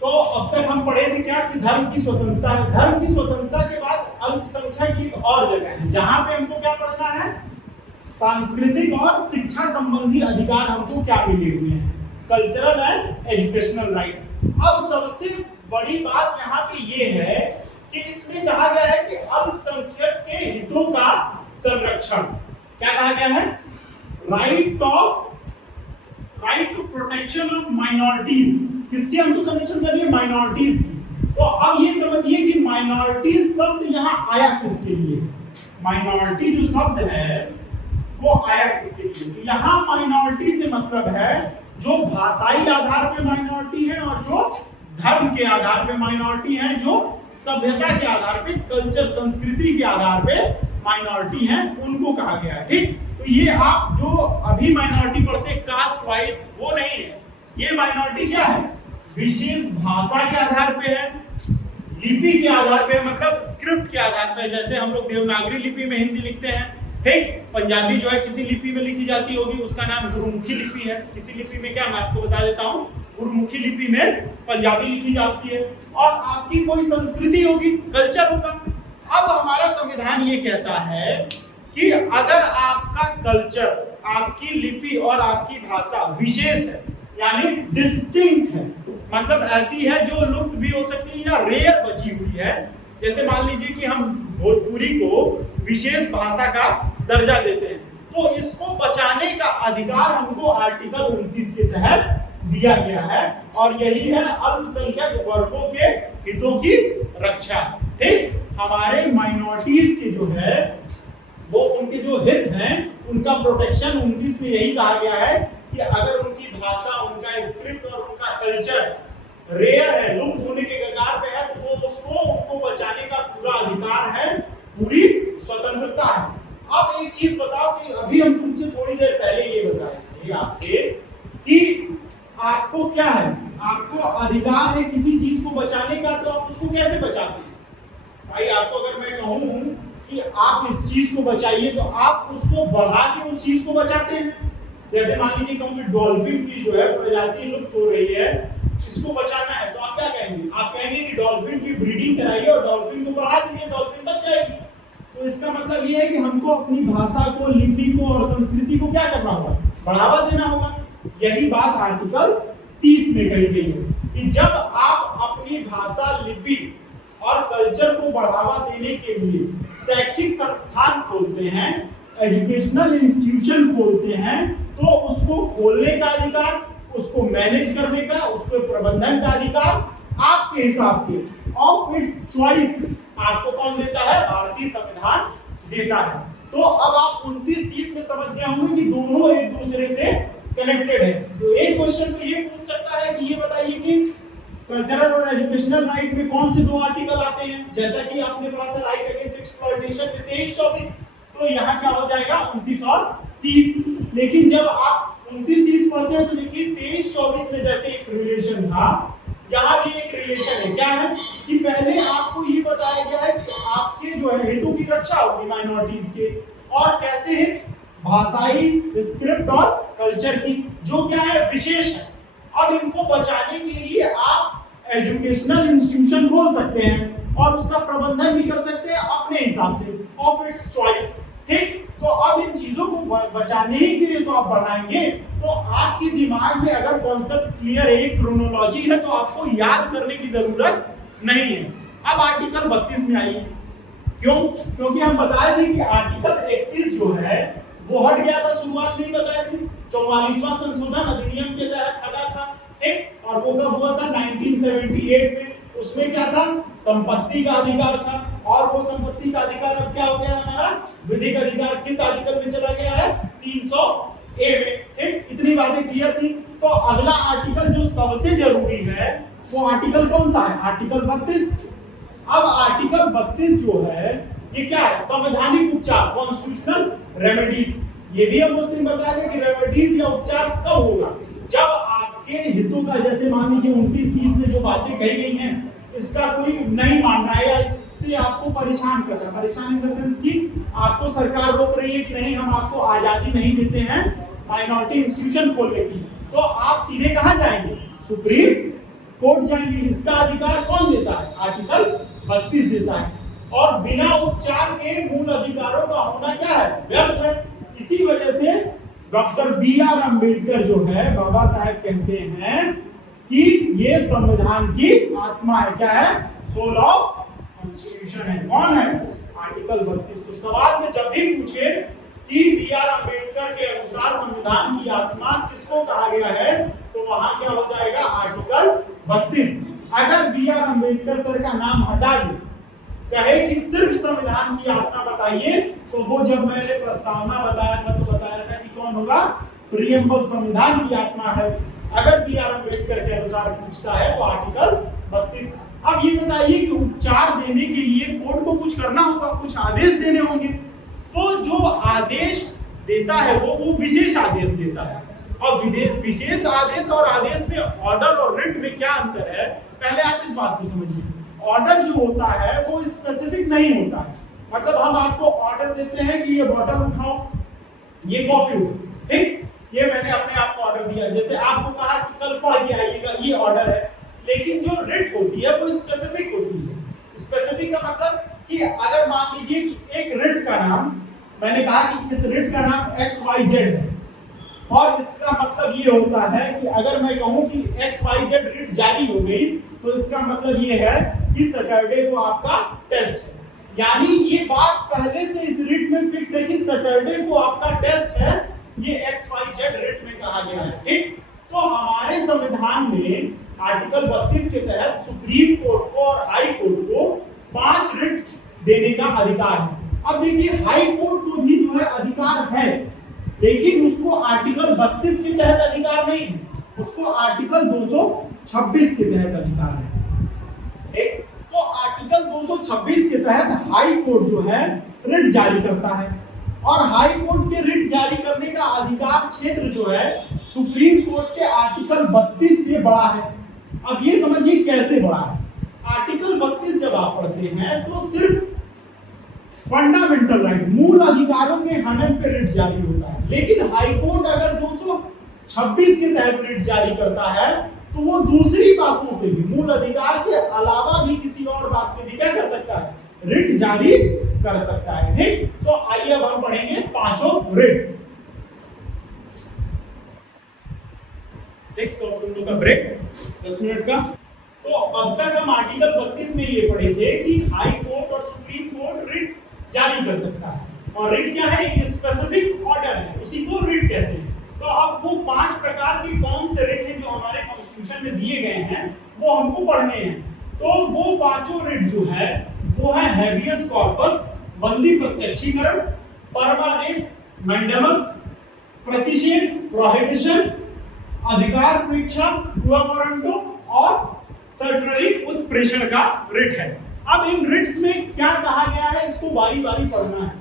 तो अब तक हम पढ़े थे क्या कि धर्म की स्वतंत्रता है। धर्म की स्वतंत्रता के बाद अल्पसंख्यक की एक और जगह है जहां पे हमको क्या पढ़ना है, सांस्कृतिक और शिक्षा संबंधी अधिकार हमको क्या मिले हुए हैं, कल्चरल एंड एजुकेशनल राइट। अब सबसे बड़ी बात यहाँ पे ये है कि इसमें कहा गया है कि अल्पसंख्यक के हितों का संरक्षण, क्या कहा गया है, right to protection of minorities. किसकी हमको संरक्षण करनी है, माइनॉरिटीज की। तो अब ये समझिए कि माइनॉरिटीज शब्द यहाँ आया किसके लिए, माइनॉरिटी जो शब्द है वो आया किसके लिए, तो यहाँ माइनॉरिटी से मतलब है जो भाषाई आधार पे माइनॉरिटी है, और जो धर्म के आधार पे माइनॉरिटी है, जो सभ्यता के आधार पे, कल्चर संस्कृति के आधार पे माइनॉरिटी है, उनको कहा गया है। ठीक, तो ये आप जो अभी माइनॉरिटी पढ़ते हैं कास्ट वाइज, वो नहीं है, ये माइनॉरिटी क्या है, विशेष भाषा के आधार पे है, लिपि के आधार पे, मतलब स्क्रिप्ट के आधार पे। जैसे हम लोग देवनागरी लिपि में हिंदी लिखते हैं, ठीक, पंजाबी जो है किसी लिपि में लिखी जाती होगी, उसका नाम गुरुमुखी लिपि है। किसी लिपि में क्या, मैं आपको बता देता हूँ, गुरुमुखी लिपि में पंजाबी लिखी जाती है। और आपकी कोई संस्कृति होगी, कल्चर होगा। अब हमारा संविधान ये कहता है कि अगर आपका कल्चर, आपकी लिपि और आपकी भाषा विशेष है, यानी डिस्टिंक्ट है, मतलब ऐसी है जो लुप्त भी हो सकती है या रेयर बची हुई है, जैसे मान लीजिए कि हम भोजपुरी को विशेष भाषा का दर्जा देते हैं, तो इसको बचाने का अधिकार हमको आर्टिकल 29 के तहत दिया गया है, और यही है अल्पसंख्यक वर्गों के हितों की रक्षा। ठीक, हमारे माइनॉरिटीज के जो है वो उनके जो हित हैं उनका प्रोटेक्शन 29 में यही कहा गया है कि अगर उनकी भाषा, उनका स्क्रिप्ट और उनका कल्चर रेयर है, लुप्त होने के कगार पे है, तो वो उनको बचाने का पूरा अधिकार है, पूरी स्वतंत्रता है। अब एक चीज बताओ कि अभी हम तुमसे थोड़ी देर पहले ये बताए थे आपसे कि आपको क्या है, आपको अधिकार है किसी चीज को बचाने का, तो आप उसको कैसे बचाते हैं भाई। आपको अगर मैं कहूं कि आप इस चीज को बचाइए, तो आप उसको बढ़ा के उस चीज को बचाते हैं। जैसे मान लीजिए कहूं कि डॉल्फिन की जो है प्रजाति लुप्त हो रही है, इसको बचाना है, तो आप क्या कहेंगे, आप कहेंगे कि डॉल्फिन की ब्रीडिंग कराइए और डॉल्फिन को बढ़ा दीजिए, डॉल्फिन बच जाएगी। तो इसका मतलब ये है कि हमको अपनी भाषा को, लिपि को और संस्कृति को क्या करना होगा, बढ़ावा देना होगा। यही बात आर्टिकल 30 में कही गई है कि जब आप अपनी भाषा, लिपि और कल्चर को बढ़ावा देने के लिए शैक्षिक संस्थान खोलते हैं, एजुकेशनल इंस्टीट्यूशन खोलते हैं, तो उसको खोलने का अधिकार, उसको मैनेज करने का, उसको प्रबंधन का अधिकार आपके हिसाब से ऑफ इट्स चॉइस आपको कौन देता है, भारतीय संविधान देता है। तो अब आप 29-30 में समझ गए होंगे कि दोनों एक दूसरे से कनेक्टेड है। तो एक क्वेश्चन तो ये पूछ सकता है कि ये बताइए कि कल्चरल और एजुकेशनल राइट में कौन से दो आर्टिकल आते हैं। जैसा कि आपने पढ़ा था राइट अगेंस्ट एक्सप्लॉयटेशन में 23-24, तो यहाँ क्या हो जाएगा 29 और 30। लेकिन जब आप 29-30 पढ़ते हैं तो देखिए 23-24 में जैसे एक रिलेशन था, यहाँ भी एक रिलेशन है। क्या है कि पहले आपको ये बताया गया है कि सुरक्षा होगी माइनॉरिटीज के, और कैसे हित, भाषाई, स्क्रिप्ट और कल्चर की, जो क्या है विशेष है। अब इनको बचाने के लिए आप एजुकेशनल इंस्टीट्यूशन खोल सकते हैं और उसका प्रबंधन भी कर सकते हैं अपने हिसाब से, ऑफ इट्स चॉइस, ठीक। तो अब इन चीजों को बचाने ही के लिए तो आप बढ़ाएंगे, तो आपके दिमाग में अगर कॉन्सेप्ट क्लियर है, क्रोनोलॉजी है, तो आपको याद करने की जरूरत नहीं है। अब आर्टिकल 32 में आइए, क्यों? क्योंकि हम बताए थे कि आर्टिकल 31 जो है वो हट गया था, शुरुआत में ही बताया थे, 44वां संशोधन अधिनियम के तहत हटा था, ठीक। और वो कब हुआ था? 1978 में। उसमें क्या था? संपत्ति का अधिकार था, और वो संपत्ति का अधिकार अब क्या हो गया हमारा? विधिक अधिकार। किस आर्टिकल में चला गया है? 300A में, ठीक। इतनी बातें क्लियर थी। तो अगला आर्टिकल जो सबसे जरूरी है वो आर्टिकल कौन सा है? आर्टिकल 32। अब आर्टिकल 32 जो है ये क्या है? संवैधानिक उपचार, कॉन्स्टिट्यूशनल रेमेडीज। ये भी हम उस दिन बताए थे कि रेमेडीज या उपचार कब होगा? जब आपके हितों का, जैसे मान लीजिए 29-30 में जो बातें कही गई हैं, इसका कोई नहीं मान रहा है या इससे आपको परेशान कर रहा है, परेशान इन द सेंस कि आपको सरकार रोक रही है कि नहीं हम आपको आजादी नहीं देते हैं माइनॉरिटी इंस्टीट्यूशन खोलने की, तो आप सीधे कहां जाएंगे? सुप्रीम कोर्ट जाएंगे। इसका अधिकार कौन देता है? आर्टिकल 32 देता है। और बिना उपचार के मूल अधिकारों का होना क्या है? व्यर्थ है। इसी वजह से डॉक्टर B.R. अम्बेडकर जो है, बाबा साहब कहते हैं कि ये संविधान की आत्मा है। क्या है? सोल ऑफ कॉन्स्टिट्यूशन है। कौन है? आर्टिकल 32। तो सवाल में जब भी पूछे कि B.R. अम्बेडकर के अनुसार संविधान की आत्मा किसको कहा गया है, तो वहां क्या हो जाएगा? आर्टिकल 32। अगर B.R. अम्बेडकर सर का नाम हटा दे, कहे कि सिर्फ संविधान की आत्मा बताइए, तो वो जब मैंने प्रस्तावना बताया था तो बताया था कि कौन होगा? प्रीएम्बल संविधान की आत्मा है। अगर B.R. अम्बेडकर के अनुसार पूछता है तो आर्टिकल 32। अब ये बताइए कि उपचार देने के लिए कोर्ट को कुछ करना होगा, कुछ आदेश देने होंगे, तो जो आदेश देता है वो विशेष आदेश देता है। और विशेष आदेश और आदेश में ऑर्डर और रिट में क्या अंतर है, पहले आप इस बात को समझिए। ऑर्डर जो होता है वो स्पेसिफिक नहीं होता है, मतलब हम आपको ऑर्डर देते हैं कि ये बॉटल उठाओ, ये कॉपी उठाओ, ठीक। ये मैंने अपने आप को ऑर्डर दिया, जैसे आपको कहा कि कल पढ़ के आइएगा, ये ऑर्डर है। लेकिन जो रिट होती है वो स्पेसिफिक होती है। स्पेसिफिक का मतलब कि अगर मान लीजिए कि एक रिट का नाम, मैंने कहा कि इस रिट का नाम XYZ है, और इसका मतलब ये होता है कि अगर मैं कहूं कि XYZ रिट जारी हो गई, तो इसका मतलब ये है कि सैटरडे को आपका टेस्ट है। यानी ये बात पहले से इस रिट में फिक्स है कि सैटरडे को आपका टेस्ट है, ये XYZ रिट में कहा गया है, ठीक। तो हमारे संविधान में आर्टिकल 32 के तहत सुप्रीम कोर्ट को और हाई कोर्ट को 5 रिट देने का अधिकार है। अब देखिए हाई कोर्ट को भी जो है अधिकार है, लेकिन उसको आर्टिकल 32 के तहत अधिकार नहीं है, उसको आर्टिकल 226 के तहत अधिकार है, ठीक। तो आर्टिकल 226 के तहत हाई कोर्ट जो है रिट जारी करता है, और हाई कोर्ट के रिट जारी करने का अधिकार क्षेत्र जो है सुप्रीम कोर्ट के आर्टिकल 32 से बड़ा है। अब ये समझिए कैसे बड़ा है। आर्टिकल 32 जब आप पढ़ते हैं तो सिर्फ फंडामेंटल राइट, मूल अधिकारों के हनन पे रिट जारी होता है, लेकिन हाई कोर्ट अगर 226 के तहत रिट जारी करता है तो वो दूसरी बातों पे भी, मूल अधिकार के अलावा भी किसी और बात पे भी क्या कर सकता है? रिट जारी कर सकता है, ठीक। तो आइए अब हम पढ़ेंगे पांचों रिट, ठीक। तो तुम लोग का ब्रेक 10 मिनट का। तो अब तक हम आर्टिकल 32 में ये पढ़े थे कि हाई कोर्ट और सुप्रीम कोर्ट रिट जारी कर सकता है, और रिट क्या है? एक स्पेसिफिक ऑर्डर है, उसी को रिट कहते हैं। तो अब वो 5 प्रकार के कौन से रिट हैं जो हमारे कॉन्स्टिट्यूशन में दिए गए हैं, वो हमको पढ़ने हैं। तो वो पांचों रिट जो है वो है हैबियस कॉर्पस, बंदी प्रत्यक्षीकरण, परमादेश मैंडेमस, प्रतिषेध प्रोहिबिशन, अधिकार परीक्षा क्वा वारंटो, और सर्टनरी उत्प्रेषण का रिट है। अब इन रिट्स में क्या कहा गया है इसको बारी बारी पढ़ना है।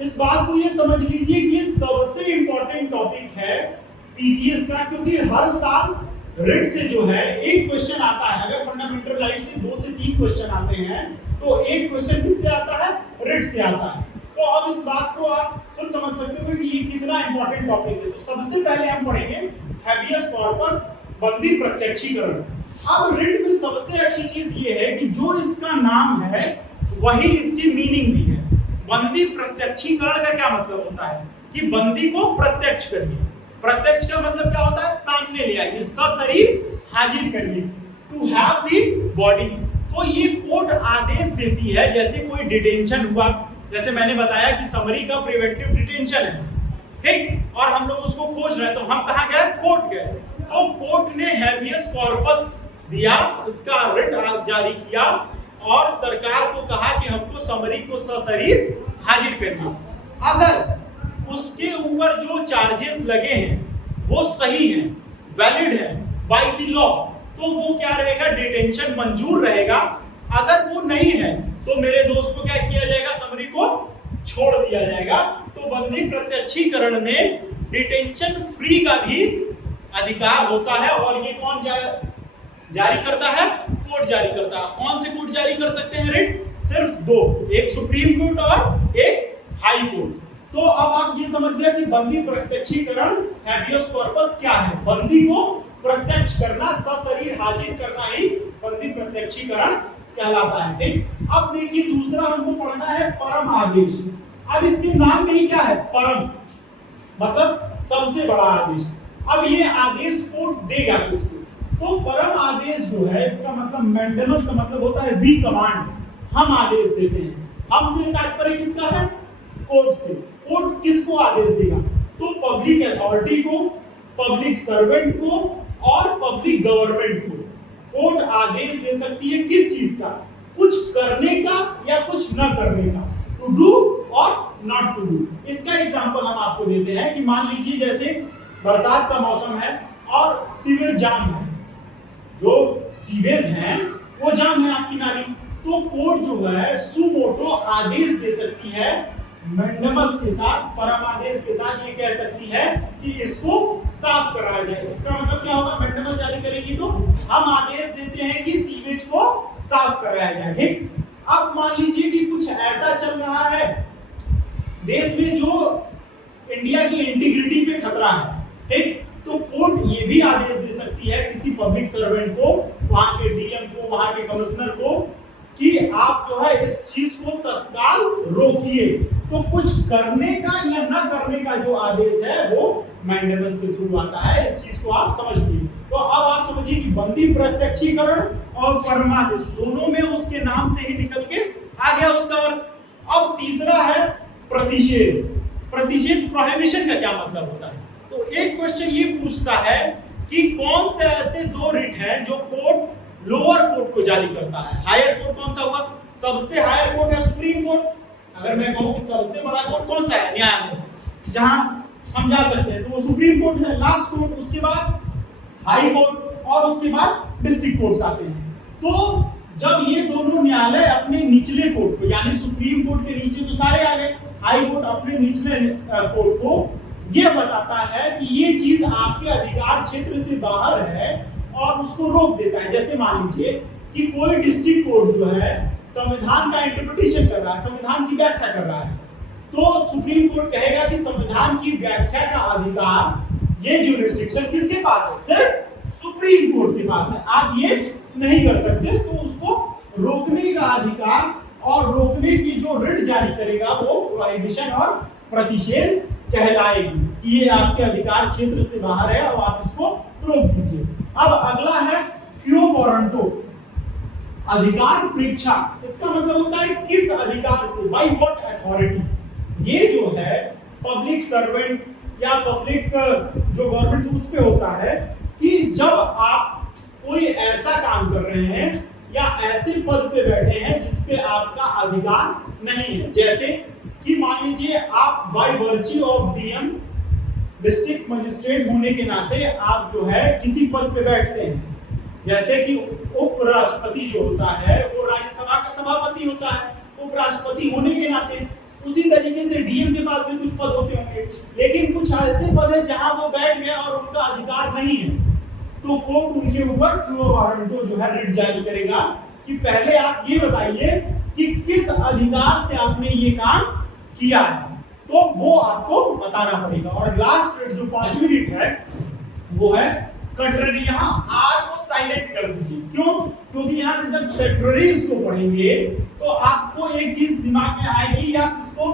इस बात को ये समझ लीजिए कि ये सबसे इंपॉर्टेंट टॉपिक है पीसीएस का, क्योंकि हर साल रिट से जो है एक क्वेश्चन आता है। अगर फंडामेंटल राइट से 2 से 3 क्वेश्चन आते हैं तो एक क्वेश्चन किससे आता है? रिट से आता है। तो अब इस बात को आप खुद समझ सकते हो कि ये कितना इंपॉर्टेंट टॉपिक है। तो सबसे पहले हम पढ़ेंगे हैबियस कॉर्पस, बंदी प्रत्यक्षीकरण। अब रिट में सबसे अच्छी चीज ये है कि जो इसका नाम है वही इसकी मीनिंग भी है। बंदी प्रत्यक्षीकरण का क्या मतलब होता है कि बंदी को प्रत्यक्ष करिए। प्रत्यक्ष का मतलब क्या होता है? सामने ले आइए, सशरीर हाजिर करिए, टू हैव द बॉडी। तो ये कोर्ट आदेश देती है, जैसे कोई डिटेंशन हुआ, जैसे मैंने बताया कि समरी का प्रिवेंटिव डिटेंशन है, ठीक, और हम लोग उसको खोज रहे हैं, तो हम कहां गए? कोर्ट गए। तो कोर्ट ने हैबियस कॉर्पस दिया, उसका रिट जारी किया और सरकार को कहा कि हमको समरी को सशरीर हाजिर करिए। अगर उसके ऊपर जो चार्जेस लगे हैं वो सही हैं, वैलिड है बाय द लॉ, तो वो क्या रहेगा? डिटेंशन मंजूर रहेगा। अगर वो नहीं है तो मेरे दोस्त को क्या किया जाएगा? समरी को छोड़ दिया जाएगा। तो बंदी प्रत्यक्षीकरण में डिटेंशन फ्री का भी अधिकार होता है। और ये कौन जारी करता है? कोर्ट जारी करता है। कौन से कोर्ट जारी कर सकते हैं रिट? सिर्फ 2, एक सुप्रीम कोर्ट और एक हाई कोर्ट। तो अब आप ये समझ गए कि बंदी प्रत्यक्षीकरण, हैबियस कॉर्पस क्या है? बंदी को प्रत्यक्ष करना, सशरीर हाजिर करना ही बंदी प्रत्यक्षीकरण कहलाता है, ठीक। अब देखिए दूसरा हमको पढ़ना है परम आदेश। अब इसके नाम में ही क्या है? परम, मतलब सबसे बड़ा आदेश। अब ये आदेश कोर्ट देगा किसको? तो परम आदेश जो है, इसका मतलब मैंडेमस का मतलब होता है वी कमांड, हम आदेश देते हैं। हमसे तात्पर्य किसका है? कोर्ट से। कोर्ट किसको आदेश देगा? तो पब्लिक अथॉरिटी को, पब्लिक सर्वेंट को और पब्लिक गवर्नमेंट को कोर्ट आदेश दे सकती है। किस चीज का? कुछ करने का या कुछ न करने का, टू डू और नॉट टू डू। इसका एग्जांपल हम आपको देते हैं कि मान लीजिए जैसे बरसात का मौसम है और सीवेज जाम है, जो सीवेज हैं वो जाम है आपकी नाली, तो कोर्ट जो है सुमोटो आदेश दे सकती है, मैंडेमस के साथ, परम आदेश के साथ ये कह सकती है कि इसको साफ कराया जाए। इसका मतलब क्या होगा? मैंडेमस जारी करेगी तो हम आदेश देते हैं कि सीवेज को साफ कराया जाए, ठीक। अब मान लीजिए कि कुछ ऐसा चल रहा है देश में जो इंडिया की इंटीग्रिटी पे खतरा है, ठीक, तो कोर्ट ये भी आदेश दे सकती है किसी पब्लिक सर्वेंट को, वहां के डीएम को, वहां के कमिश्नर को, कि आप जो है इस चीज को तत्काल रोकिए। तो कुछ करने का या न करने का जो आदेश है वो मैंडेमस के थ्रू आता है। इस चीज को आप समझ लीजिए। तो अब आप समझिए कि बंदी प्रत्यक्षीकरण और परमादेश दोनों में उसके नाम से ही निकल के आ गया उसका। अब तीसरा है प्रतिषेध। प्रतिषेध, प्रोहिबिशन का क्या मतलब होता है? तो एक क्वेश्चन ये पूछता है कि कौन से ऐसे 2 रिट हैं जो कोर्ट लोअर कोर्ट को जारी करता है। हायर कोर्ट कौन सा होगा? सबसे हायर कोर्ट है सुप्रीम कोर्ट। अगर मैं कहूं कि सबसे बड़ा कोर्ट कौन सा है? न्यायालय, जहां हम जा सकते हैं, तो वो सुप्रीम कोर्ट है, लास्ट कोर्ट, उसके बाद हाई कोर्ट और उसके बाद डिस्ट्रिक्ट कोर्ट्स आते हैं। तो जब ये दोनों न्यायालय अपने निचले कोर्ट को, यानी सुप्रीम कोर्ट के नीचे तो सारे आ गए, हाई कोर्ट अपने निचले कोर्ट को ये बताता है कि ये चीज आपके अधिकार क्षेत्र से बाहर है और उसको रोक देता है। जैसे मान लीजिए कि कोई डिस्ट्रिक्ट कोर्ट जो है संविधान का इंटरप्रिटेशन कर रहा है, संविधान की व्याख्या कर रहा है, तो सुप्रीम कोर्ट कहेगा कि संविधान की व्याख्या का अधिकार, ये ज्यूरिसडिक्शन किसके पास है? सिर्फ सुप्रीम कोर्ट के पास है। आप ये नहीं कर सकते। तो उसको रोकने का अधिकार और रोकने की जो रिट जारी करेगा वो प्रोहिबिशन और प्रतिषेध कहलाएगी कि ये आपके अधिकार क्षेत्र से बाहर है और आप इसको रोक दीजिए। अब अगला है क्यो वारंटो, अधिकार परीक्षा। इसका मतलब होता है किस अधिकार से, बाय व्हाट अथॉरिटी। ये जो है पब्लिक सर्वेंट या पब्लिक जो गवर्नमेंट उस पे होता है कि जब आप कोई ऐसा काम कर रहे हैं या ऐसे पद पे बैठे हैं जिसपे आपका अधिकार नहीं है। जैसे कि मान लीजिए आप by virtue of DM, district magistrate होने के नाते आप जो है किसी पद पे बैठते हैं। जैसे कि उपराष्ट्रपति जो होता है वो राज्यसभा का सभापति होता है, उपराष्ट्रपति होने के नाते। उसी तरीके से डीएम के पास भी कुछ पद होते होंगे, लेकिन कुछ ऐसे पद है जहां वो बैठ गए और उनका अधिकार नहीं है। तो कोर्ट उनके ऊपर क्यो वारंटो जो है रिट जारी करेगा कि पहले आप ये बताइए कि किस अधिकार से आपने ये काम किया है, तो वो आपको बताना पड़ेगा। और लास्ट रिट जो पांचवी रिट है वो है कटररी। यहाँ आर को साइलेंट कर दीजिए, क्यों? क्योंकि यहाँ से जब सेक्रेटरी इसको पढ़ेंगे तो आपको एक चीज दिमाग में आएगी, या इसको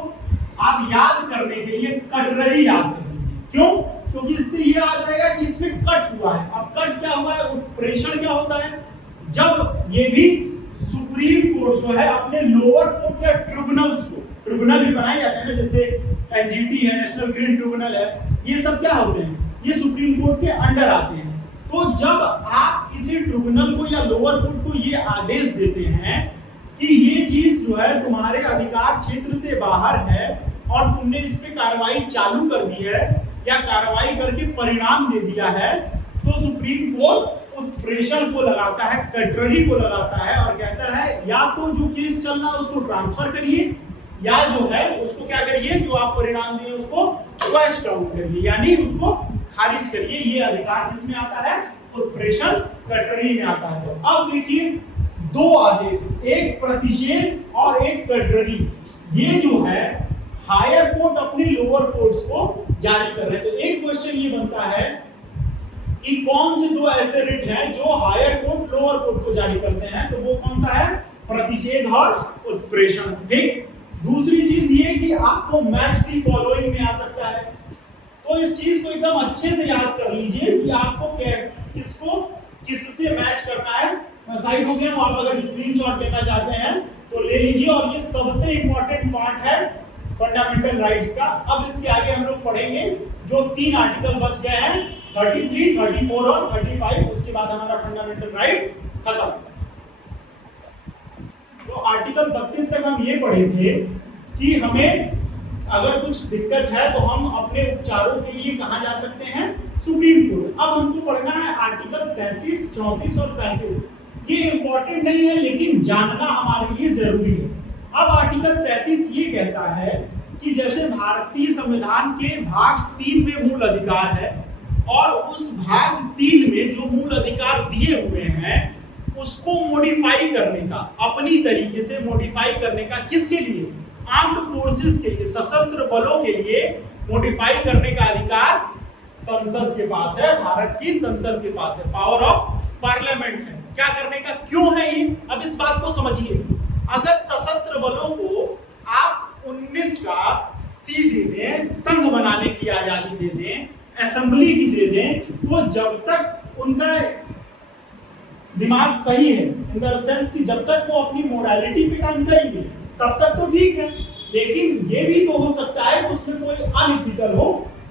आप याद करने के लिए कटररी याद कर लीजिए। क्यों? क्योंकि इससे ये याद रहेगा कि इसमें कट हुआ है। अब कट क्या हुआ है? उत्प्रेषण क्या होता है? जब ये भी सुप्रीम कोर्ट जो है अपने लोअर कोर्ट या ट्रिब्यूनल्स को, ट्रिब्यूनल भी बनाए जाते हैं ना, जैसे एनजीटी है, नेशनल ग्रीन ट्रिब्यूनल है, ये सब क्या होते हैं? ये सुप्रीम कोर्ट के अंडर आते हैं। तो जब आप किसी ट्रिब्यूनल को या लोअर कोर्ट को ये आदेश देते हैं कि ये चीज जो है तुम्हारे अधिकार क्षेत्र से बाहर है और तुमने इस पे कार्रवाई चालू कर दी है या कार्रवाई करके परिणाम दे दिया है, तो सुप्रीम कोर्ट उत्प्रेषण को लगाता है, कटररी को लगाता है और कहता है या तो जो केस चल रहा है उसको ट्रांसफर करिए, या जो है उसको क्या करिए, जो आप परिणाम दिए उसको क्वैश डाउन करिए, यानी उसको खारिज करिए। ये अधिकार किसमें आता है? उत्प्रेषण कटररी में आता है। तो अब देखिए दो आदेश, एक प्रतिषेध और एक कटररी, ये जो है हायर कोर्ट अपने लोअर कोर्ट्स को जारी कर रहे हैं। तो एक क्वेश्चन ये बनता है कि कौन से दो ऐसे रिट हैं जो हायर कोर्ट लोअर कोर्ट को जारी करते हैं, तो वो कौन सा है? प्रतिषेध और उत्प्रेषण। ठीक। दूसरी चीज ये कि आपको मैच दी फॉलोइंग में आ सकता है, तो इस चीज को एकदम अच्छे से याद कर लीजिए कि आपको किसको किससे मैच करना है। मैं साइड हो गया हूं, आप अगर स्क्रीनशॉट लेना चाहते हैं तो ले लीजिए। और ये सबसे इंपॉर्टेंट पार्ट है फंडामेंटल राइट्स का। अब इसके आगे हम लोग पढ़ेंगे जो 3 आर्टिकल बच गए हैं, 33, 34 और 35, उसके बाद हमारा फंडामेंटल राइट खत्म। तो आर्टिकल 32 तक हम ये पढ़े थे कि हमें अगर कुछ दिक्कत है तो हम अपने उपचारों के लिए कहां जा सकते हैं? Supreme court. अब हमको पढ़ना है आर्टिकल 33, 34 और 35। ये इंपॉर्टेंट नहीं है लेकिन जानना हमारे लिए जरूरी है। अब आर्टिकल 33 ये कहता है कि जैसे भारतीय संविधान के भाग 3 में मूल अधिकार है और उस भाग 3 में जो मूल अधिकार दिए हुए हैं उसको मॉडिफाई करने का, अपनी तरीके से मॉडिफाई करने का, किसके लिए? आर्म्ड फोर्सेस के लिए, सशस्त्र बलों के लिए मॉडिफाई करने का अधिकार संसद के पास है, भारत की संसद के पास है, पावर ऑफ पार्लियामेंट है। क्या करने का? क्यों है ये? अब इस बात को समझिए। अगर सशस्त्र बलों को आप 19 का सी दे दें, संघ बनाने की आजादी दे दें, असेंबली की दे दें, तो जब तक उनका दिमाग सही है, इन द सेंस कि जब तक वो अपनी मोरालिटी पे काम करेंगे तब तक तो ठीक है। लेकिन ये भी तो हो सकता है कि उसमें कोई अनइथिकल हो,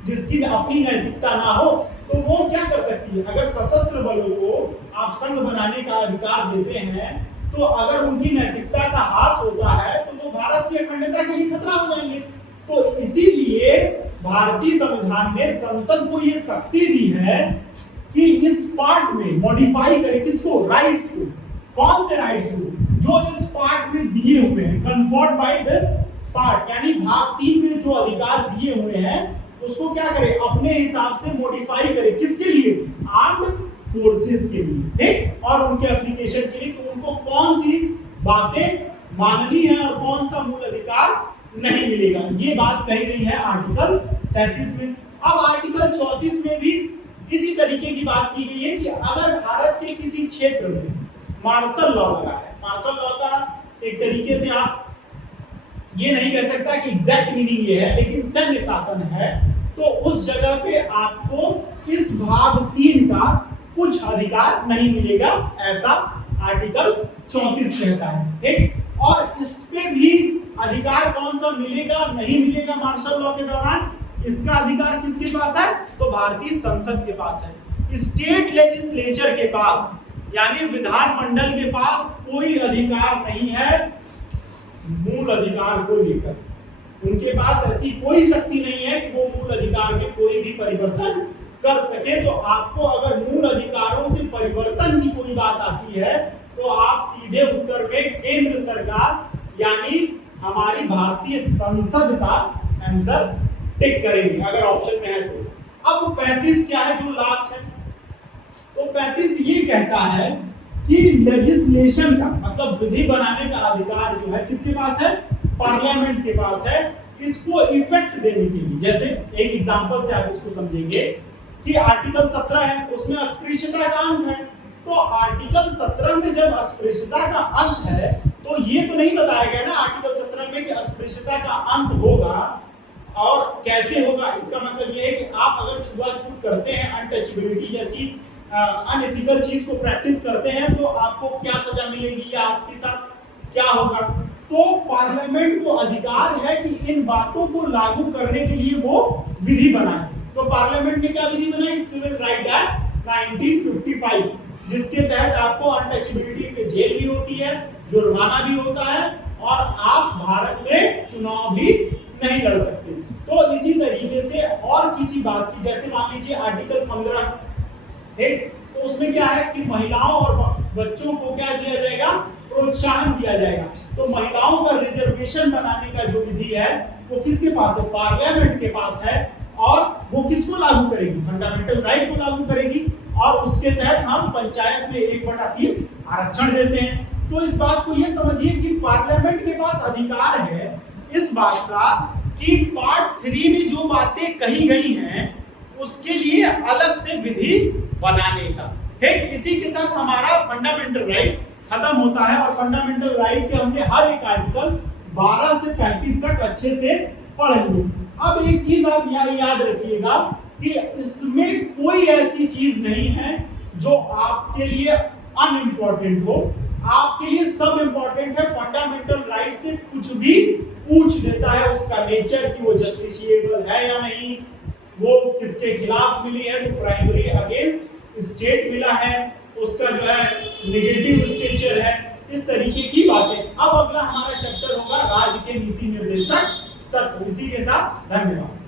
जिसकी अपनी नैतिकता ना हो, तो वो क्या कर सकती है? अगर सशस्त्र बलों को आप संघ बनाने का अधिकार देते हैं तो अगर उनकी नैतिकता का ह्रास होता है तो वो भारत की अखंडता के लिए खतरा हो जाएंगे। तो इसीलिए भारतीय संविधान ने संसद को ये शक्ति दी है कि इस पार्ट में मॉडिफाई करे, किसको? राइट्स को। कौन से राइट्स को? जो इस पार्ट में दिए हुए हैं, कन्फर्ड बाय दिस पार्ट, यानी भाग 3 में जो अधिकार दिए हुए हैं उसको क्या करे? अपने हिसाब से मॉडिफाई करे। किसके लिए? आर्म्ड फोर्सेस के लिए, ठीक, और उनके एप्लीकेशन के लिए, कि उनको कौन सी बातें माननी है और कौन सा मूल अधिकार नहीं मिलेगा। ये बात कही गई है आर्टिकल 33 में। अब आर्टिकल 34 में भी इसी तरीके की बात की गई है कि अगर भारत के किसी क्षेत्र में मार्शल लॉ लगा है, मार्शल लॉ का एक तरीके से आप ये नहीं कह सकता कि एग्जैक्ट मीनिंग ये है, लेकिन सैन्य शासन है, तो उस जगह पे आपको इस भाग 3 का कुछ अधिकार नहीं मिलेगा, ऐसा आर्टिकल 34 कहता है, ठीक। और इसपे भी अधिकार कौन सा मिलेगा नहीं मिलेगा मार्शल लॉ के दौरान, इसका अधिकार किसके पास है? तो भारतीय संसद के पास है। स्टेट लेजिस्लेचर के पास, यानी विधानमंडल के पास कोई अधिकार नहीं है मूल अधिकार को लेकर। उनके पास ऐसी कोई शक्ति नहीं है कि वो मूल अधिकार में कोई भी परिवर्तन कर सके। तो आपको अगर मूल अधिकारों से परिवर्तन की कोई बात आती है तो आप सीधे उत्तर में केंद्र सरकार यानी हमारी भारतीय संसद का आंसर टिक करेंगे अगर ऑप्शन में है तो। अब 35 क्या है जो लास्ट है? तो 35 ये कहता है कि लेजिस्लेशन का मतलब विधि बनाने का अधिकार जो है किसके पास है? पार्लियामेंट के पास है, इसको इफेक्ट देने के लिए। जैसे एक एग्जांपल से आप इसको समझेंगे कि आर्टिकल 17 है, उसमें अस्पृश्यता का अंत है। तो आर्टिकल 17 में जब अस्पृश्यता का अंत है तो ये तो नहीं बताया गया ना आर्टिकल 17 में कि अस्पृश्यता का अंत होगा और कैसे होगा। इसका मतलब ये है कि आप अगर छुआछूत करते हैं, अनटचेबिलिटी जैसी अनएथिकल चीज को प्रैक्टिस करते हैं तो आपको क्या सजा मिलेगी या आपके साथ क्या होगा। तो पार्लियामेंट को अधिकार है कि इन बातों को लागू करने के लिए वो विधि बनाए। तो पार्लियामेंट ने क्या विधि बनाई? सिविल राइट एक्ट 1955, जिसके तहत आपको अनटचेबिलिटी पे जेल भी होती है, जुर्माना भी होता है और आप भारत में चुनाव भी नहीं लड़ सकते। तो इसी तरीके से और किसी बात की, जैसे मान लीजिए आर्टिकल 15 ठीक, तो उसमें क्या है कि महिलाओं और बच्चों को क्या दिया जाएगा? प्रोत्साहन दिया जाएगा। तो महिलाओं का रिजर्वेशन बनाने का जो विधि है वो किसके पास है? पार्लियामेंट के पास है। और वो किसको लागू करेगी? फंडामेंटल राइट को लागू करेगी और उसके तहत हम पंचायत में 1/3 आरक्षण देते हैं। तो इस बात को ये समझिए कि पार्लियामेंट के पास अधिकार है इस बात का कि पार्ट 3 में जो बातें कही गई हैं उसके लिए अलग से विधि बनाने का। ठीक, इसी के साथ हमारा फंडामेंटल राइट खत्म होता है और फंडामेंटल राइट के हमने हर एक आर्टिकल 12 से 35 तक अच्छे से पढ़ लिए। अब एक चीज आप याद रखिएगा कि इसमें कोई ऐसी चीज नहीं है जो आपके लिए अनइम्पोर्टेंट हो, आपके लिए सब इम्पोर्टेंट है। फंडामेंटल राइट से कुछ भी पूछ देता है, उसका नेचर कि वो जस्टिसिएबल है या नहीं, वो किसके खिलाफ मिली है, तो प्राइमरी अगेंस्ट स्टेट मिला है, उसका जो है नेगेटिव स्टेचर है, इस तरीके की बातें। अब अगला हमारा चैप्टर होगा राज्य के नीति निर्देशक तत्व। इसी के साथ धन्यवाद।